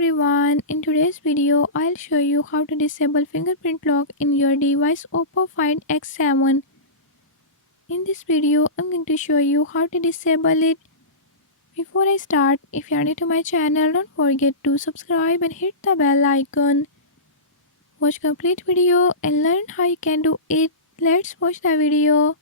everyone, in today's video I'll show you how to disable fingerprint lock in your device Oppo Find X7. In this video I'm going to show you how to disable it. Before I start, if you are new to my channel, don't forget to subscribe and hit the bell icon. Watch complete video and learn how you can do it. Let's watch the video.